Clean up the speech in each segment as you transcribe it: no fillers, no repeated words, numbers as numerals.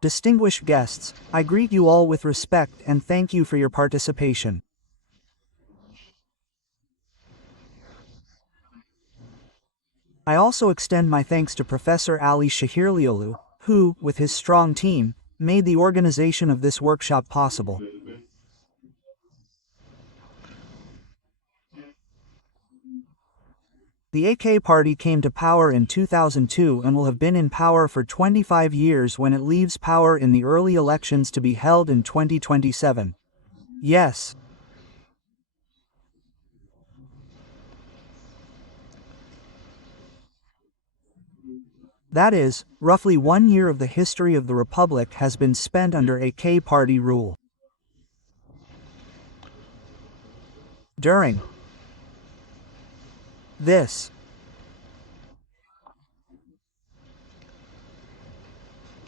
Distinguished guests, I greet you all with respect and thank you for your participation. I also extend my thanks to Professor Ali Shahirliolu, who, with his strong team, made the organization of this workshop possible. The AK Party came to power in 2002 and will have been in power for 25 years when it leaves power in the early elections to be held in 2027. Yes. That is, roughly 1 year of the history of the Republic has been spent under AK Party rule. During this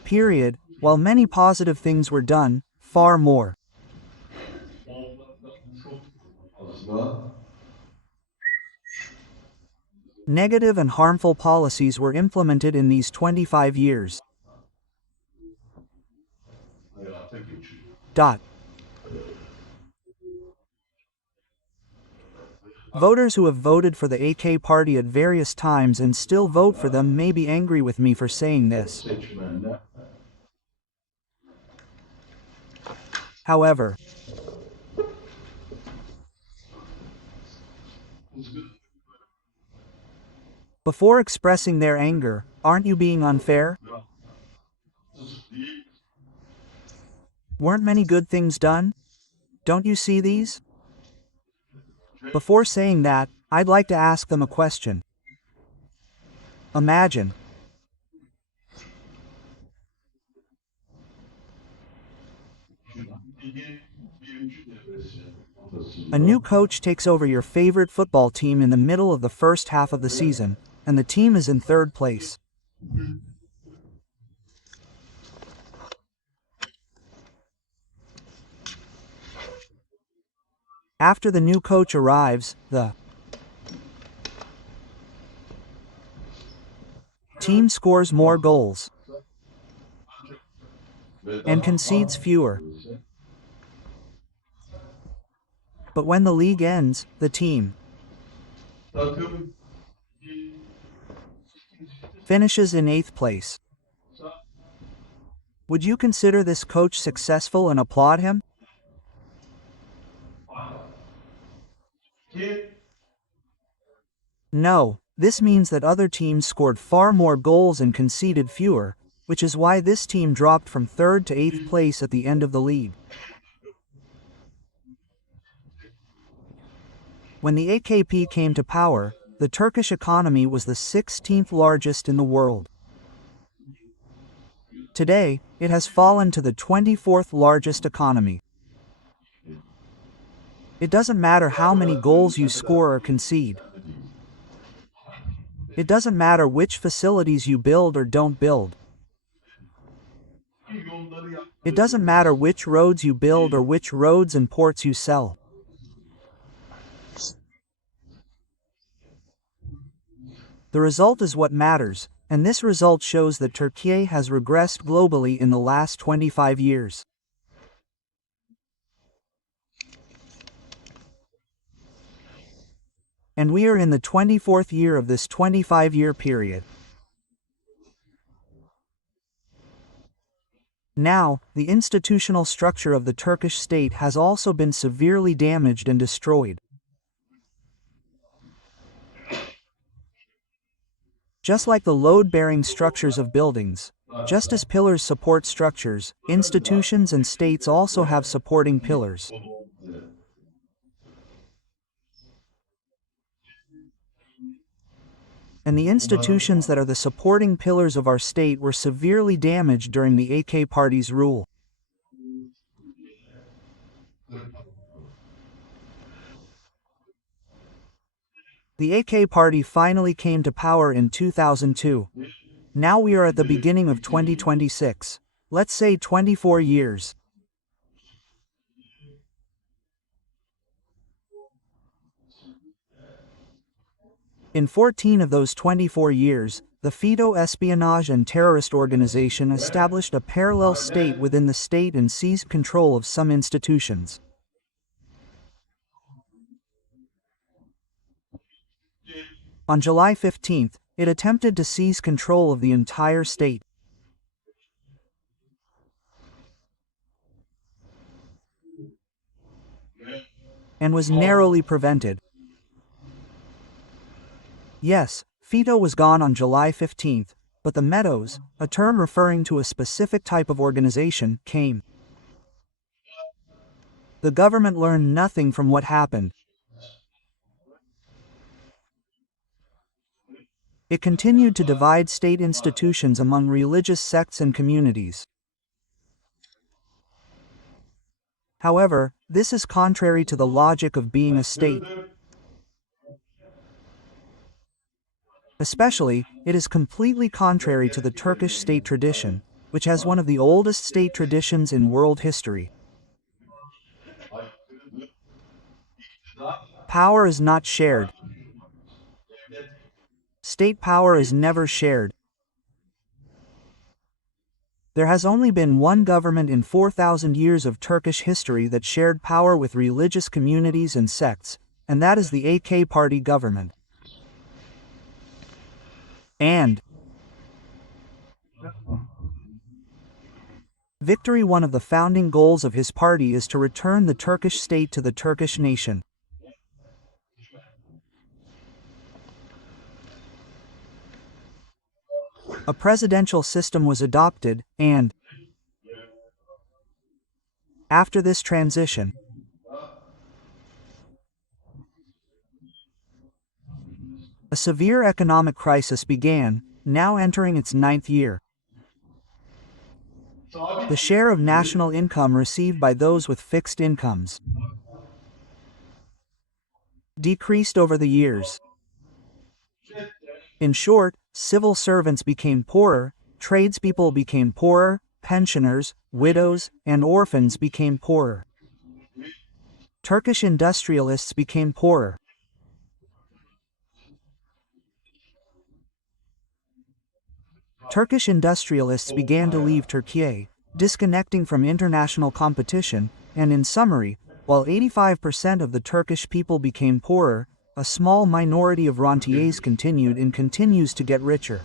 period, while many positive things were done, far more negative and harmful policies were implemented in these 25 years. Voters who have voted for the AK Party at various times and still vote for them may be angry with me for saying this. However, before expressing their anger, aren't you being unfair? Weren't many good things done? Don't you see these? Before saying that, I'd like to ask them a question. Imagine a new coach takes over your favorite football team in the middle of the first half of the season, and the team is in third place. After the new coach arrives, the team scores more goals and concedes fewer. But when the league ends, the team finishes in 8th place. Would you consider this coach successful and applaud him? No, this means that other teams scored far more goals and conceded fewer, which is why this team dropped from 3rd to 8th place at the end of the league. When the AKP came to power, the Turkish economy was the 16th largest in the world. Today, it has fallen to the 24th largest economy. It doesn't matter how many goals you score or concede. It doesn't matter which facilities you build or don't build. It doesn't matter which roads you build or which roads and ports you sell. The result is what matters, and this result shows that Turkey has regressed globally in the last 25 years. And we are in the 24th year of this 25-year period. Now, the institutional structure of the Turkish state has also been severely damaged and destroyed. Just like the load-bearing structures of buildings, just as pillars support structures, institutions and states also have supporting pillars. And the institutions that are the supporting pillars of our state were severely damaged during the AK Party's rule. The AK Party finally came to power in 2002. Now we are at the beginning of 2026. Let's say 24 years. In 14 of those 24 years, The FIDO espionage and terrorist organization established a parallel state within the state and seized control of some institutions. On July 15, it attempted to seize control of the entire state. And was narrowly prevented. Yes, FIDO was gone on July 15, but the Meadows, a term referring to a specific type of organization, came. The government learned nothing from what happened. It continued to divide state institutions among religious sects and communities. However, this is contrary to the logic of being a state. Especially, it is completely contrary to the Turkish state tradition, which has one of the oldest state traditions in world history. Power is not shared. State power is never shared. There has only been one government in 4,000 years of Turkish history that shared power with religious communities and sects, and that is the AK Party government. And victory. One of the founding goals of his party is to return the Turkish state to the Turkish nation. A presidential system was adopted, and after this transition, a severe economic crisis began, now entering its 9th year. The share of national income received by those with fixed incomes decreased over the years. In short, civil servants became poorer, tradespeople became poorer, pensioners, widows, and orphans became poorer. Turkish industrialists became poorer. Turkish industrialists began to leave Turkey, disconnecting from international competition, and in summary, while 85% of the Turkish people became poorer, a small minority of rentiers continued and continues to get richer.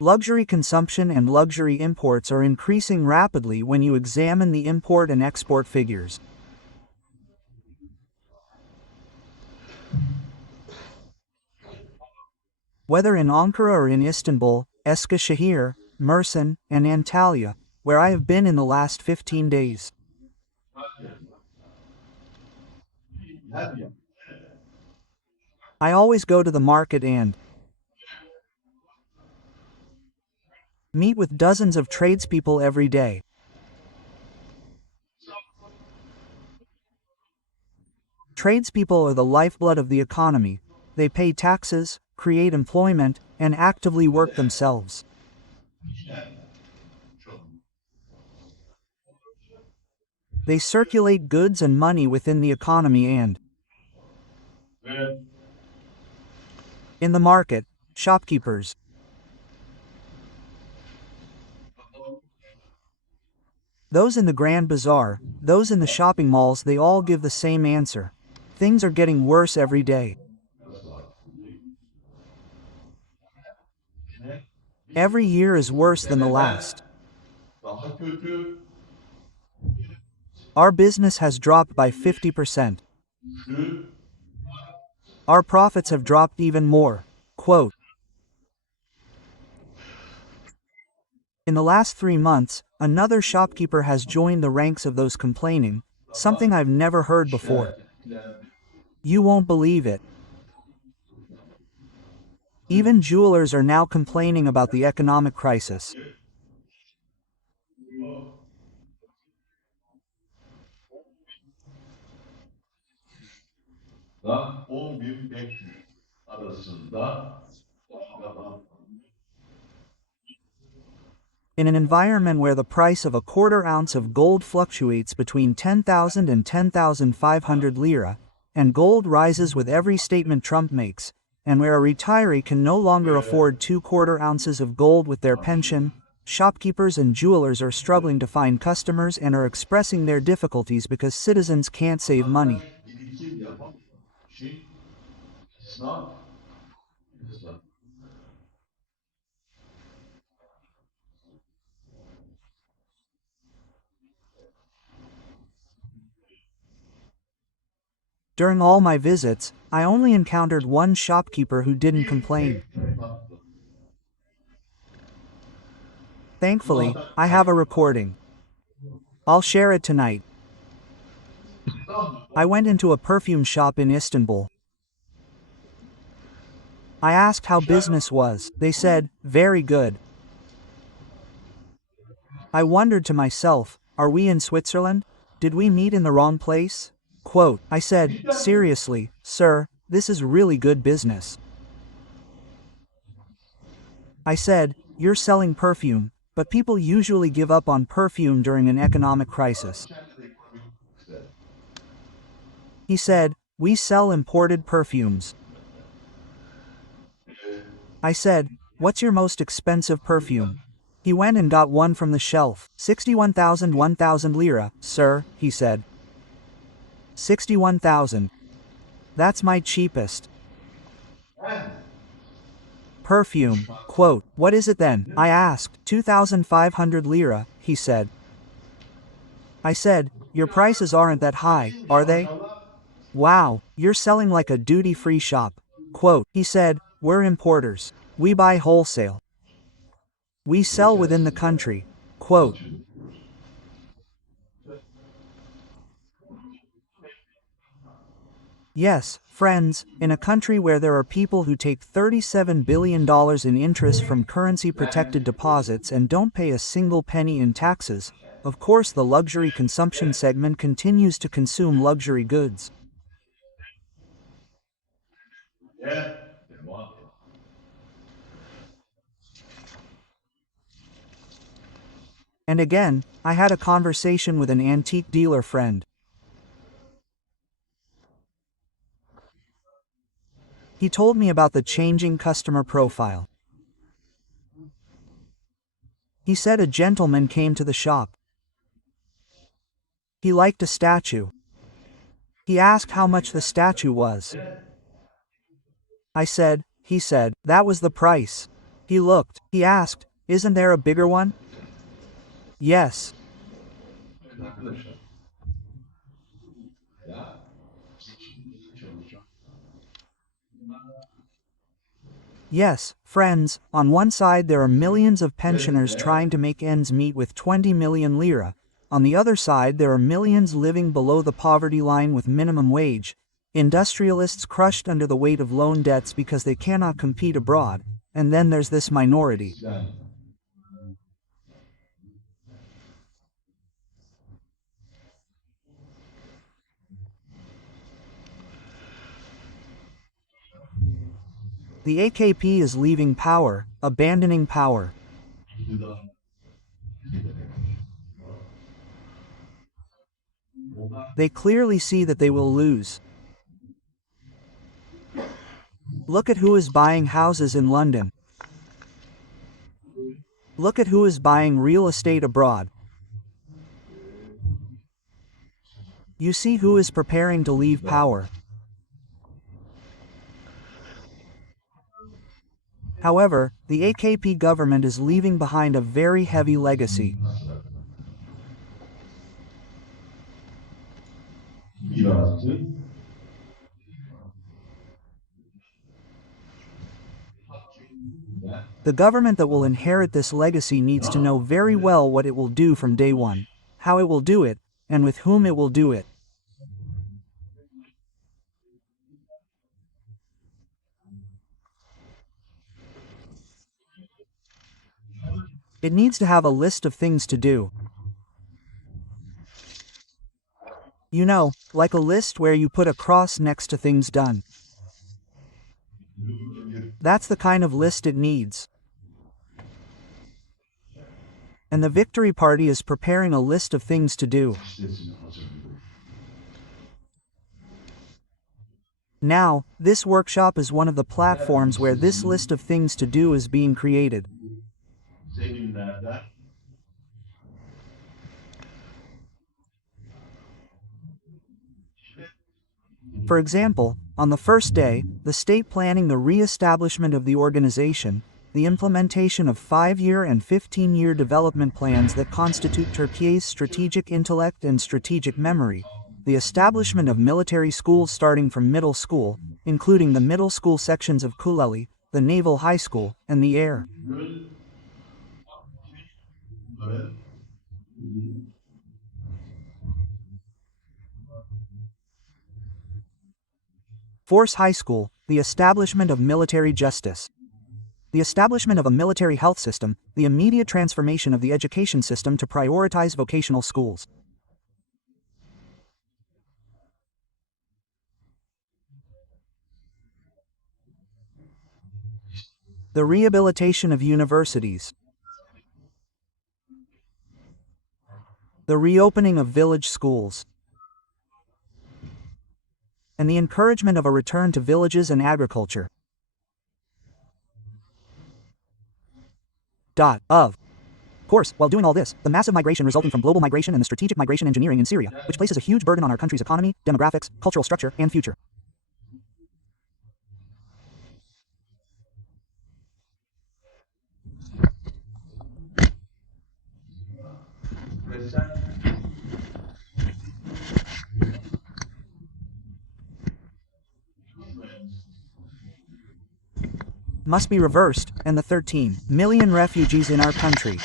Luxury consumption and luxury imports are increasing rapidly when you examine the import and export figures. Whether in Ankara or in Istanbul, Eskişehir, Mersin, and Antalya, where I have been in the last 15 days. I always go to the market and meet with dozens of tradespeople every day. Tradespeople are the lifeblood of the economy. They pay taxes, create employment, and actively work themselves. They circulate goods and money within the economy and in the market, shopkeepers. Those in the Grand Bazaar, those in the shopping malls, they all give the same answer. Things are getting worse every day. Every year is worse than the last. Our business has dropped by 50%. Our profits have dropped even more. Quote, in the last 3 months, another shopkeeper has joined the ranks of those complaining, something I've never heard before. You won't believe it. Even jewelers are now complaining about the economic crisis. In an environment where the price of a quarter ounce of gold fluctuates between 10,000 and 10,500 lira, and gold rises with every statement Trump makes, and where a retiree can no longer afford 2/4 ounces of gold with their pension, shopkeepers and jewelers are struggling to find customers and are expressing their difficulties because citizens can't save money. During all my visits, I only encountered one shopkeeper who didn't complain. Thankfully, I have a recording. I'll share it tonight. I went into a perfume shop in Istanbul. I asked how business was. They said, "Very good." I wondered to myself, are we in Switzerland? Did we meet in the wrong place? Quote, I said, "Seriously, sir, this is really good business." I said, "You're selling perfume, but people usually give up on perfume during an economic crisis." He said, "We sell imported perfumes." I said, "What's your most expensive perfume?" He went and got one from the shelf. 1,000 lira, sir, he said. 61,000. That's my cheapest perfume. Quote, what is it then? I asked. 2,500 lira, he said. I said, your prices aren't that high, are they? Wow, you're selling like a duty-free shop. Quote, he said, we're importers. We buy wholesale. We sell within the country. Quote, yes, friends, in a country where there are people who take $37 billion in interest from currency-protected deposits and don't pay a single penny in taxes, of course the luxury consumption segment continues to consume luxury goods. And again, I had a conversation with an antique dealer friend. He told me about the changing customer profile. He said a gentleman came to the shop. He liked a statue. He asked how much the statue was. He said, that was the price. He looked. He asked, isn't there a bigger one? Yes. Yes, friends, on one side there are millions of pensioners trying to make ends meet with 20 million lira. On the other side there are millions living below the poverty line with minimum wage, industrialists crushed under the weight of loan debts because they cannot compete abroad, and then there's this minority. The AKP is leaving power, abandoning power. They clearly see that they will lose. Look at who is buying houses in London. Look at who is buying real estate abroad. You see who is preparing to leave power. However, the AKP government is leaving behind a very heavy legacy. The government that will inherit this legacy needs to know very well what it will do from day one, how it will do it, and with whom it will do it. It needs to have a list of things to do. You know, like a list where you put a cross next to things done. That's the kind of list it needs. and the victory party is preparing a list of things to do. Now, this workshop is one of the platforms where this list of things to do is being created. For example, on the first day, the state planning the re-establishment of the organization, the implementation of 5-year and 15-year development plans that constitute Turkey's strategic intellect and strategic memory, the establishment of military schools starting from middle school, including the middle school sections of Kuleli, the Naval High School, and the Air Force High School, the establishment of military justice, the establishment of a military health system, the immediate transformation of the education system to prioritize vocational schools. The rehabilitation of universities, the reopening of village schools, and the encouragement of a return to villages and agriculture. Of course, while doing all this, the massive migration resulting from global migration and the strategic migration engineering in Syria, which places a huge burden on our country's economy, demographics, cultural structure, and future. Must be reversed, and the 13 million refugees in our country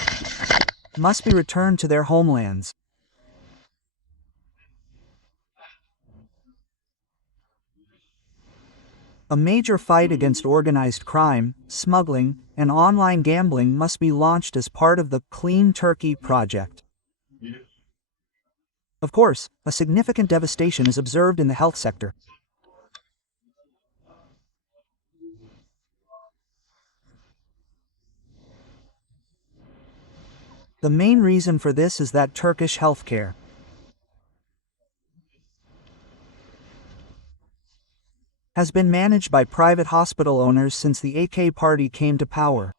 must be returned to their homelands. A major fight against organized crime, smuggling, and online gambling must be launched as part of the Clean Turkey project. Of course, a significant devastation is observed in the health sector. The main reason for this is that Turkish healthcare has been managed by private hospital owners since the AK party came to power.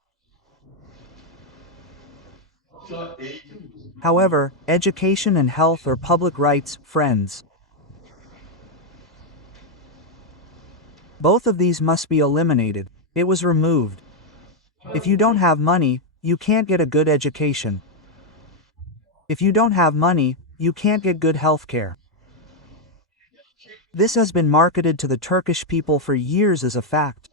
However, education and health are public rights, friends. Both of these must be eliminated. It was removed. If you don't have money, you can't get a good education. If you don't have money, you can't get good health care. This has been marketed to the Turkish people for years as a fact.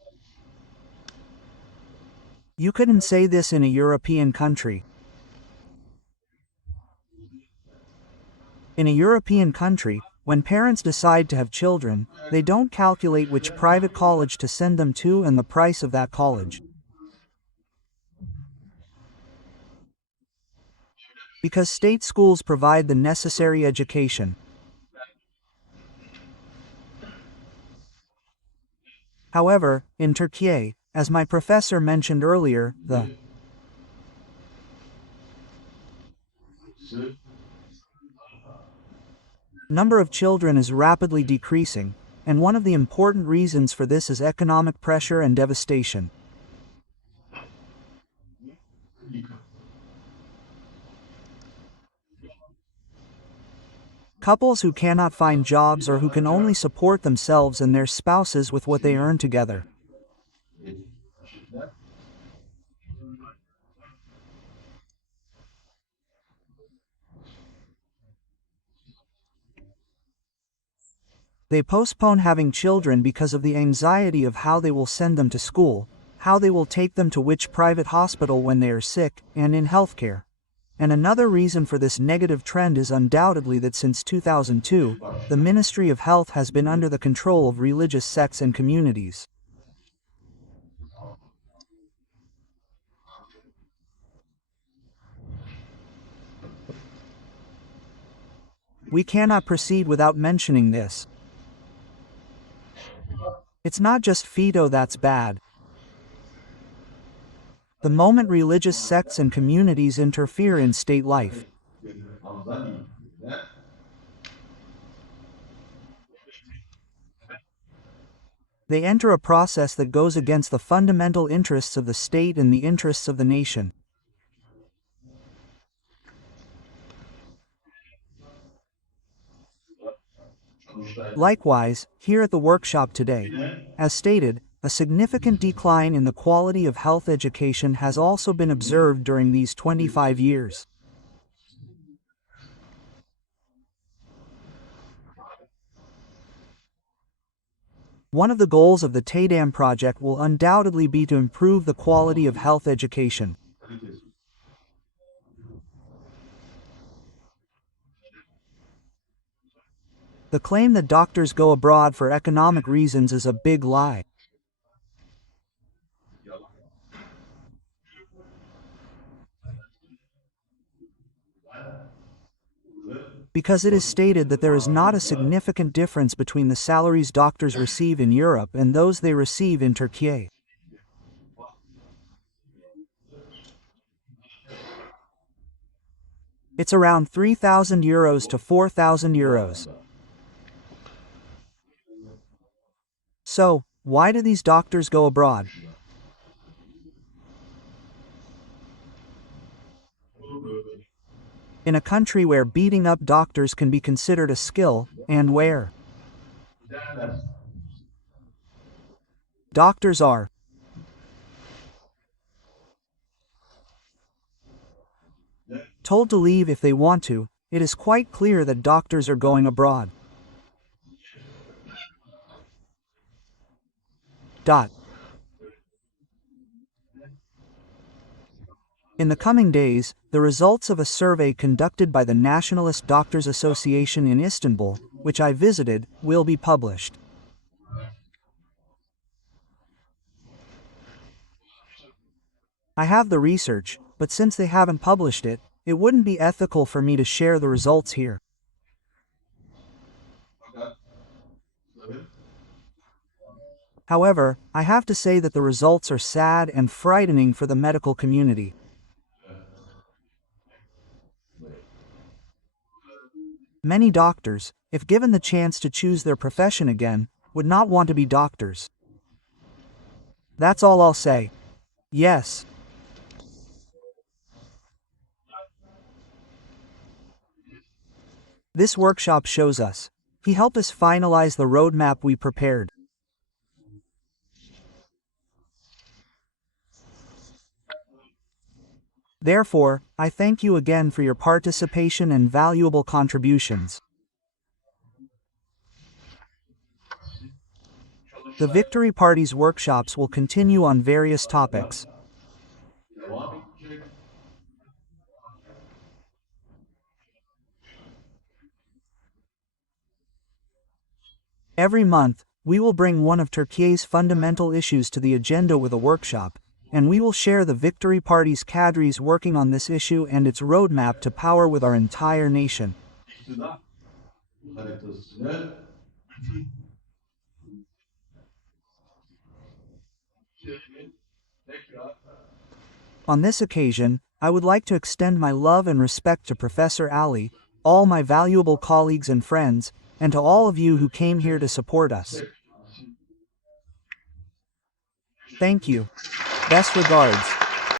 You couldn't say this in a European country. In a European country, when parents decide to have children, they don't calculate which private college to send them to and the price of that college. Because state schools provide the necessary education. However, in Turkey, as my professor mentioned earlier, the number of children is rapidly decreasing, and one of the important reasons for this is economic pressure and devastation. Couples who cannot find jobs or who can only support themselves and their spouses with what they earn together. They postpone having children because of the anxiety of how they will send them to school, how they will take them to which private hospital when they are sick, and in healthcare. And another reason for this negative trend is undoubtedly that since 2002, the Ministry of Health has been under the control of religious sects and communities. We cannot proceed without mentioning this. It's not just FETO that's bad. the moment religious sects and communities interfere in state life. They enter a process that goes against the fundamental interests of the state and the interests of the nation. Likewise, here at the workshop today, as stated, a significant decline in the quality of health education has also been observed during these 25 years. One of the goals of the TADAM project will undoubtedly be to improve the quality of health education. The claim that doctors go abroad for economic reasons is a big lie. Because it is stated that there is not a significant difference between the salaries doctors receive in Europe and those they receive in Turkey. It's around €3,000 to €4,000. So, why do these doctors go abroad? In a country where beating up doctors can be considered a skill, and where doctors are told to leave if they want to, it is quite clear that doctors are going abroad. In the coming days, the results of a survey conducted by the Nationalist Doctors Association in Istanbul, which I visited, will be published. I have the research, but since they haven't published it, it wouldn't be ethical for me to share the results here. However, I have to say that the results are sad and frightening for the medical community. Many doctors, if given the chance to choose their profession again, would not want to be doctors. That's all I'll say. Yes. This workshop shows us. He helped us finalize the roadmap we prepared. Therefore, I thank you again for your participation and valuable contributions. The Victory Party's workshops will continue on various topics. Every month, we will bring one of Turkey's fundamental issues to the agenda with a workshop, and we will share the Victory Party's cadres working on this issue and its roadmap to power with our entire nation. On this occasion, I would like to extend my love and respect to Professor Ali, all my valuable colleagues and friends, and to all of you who came here to support us. Thank you. Best regards.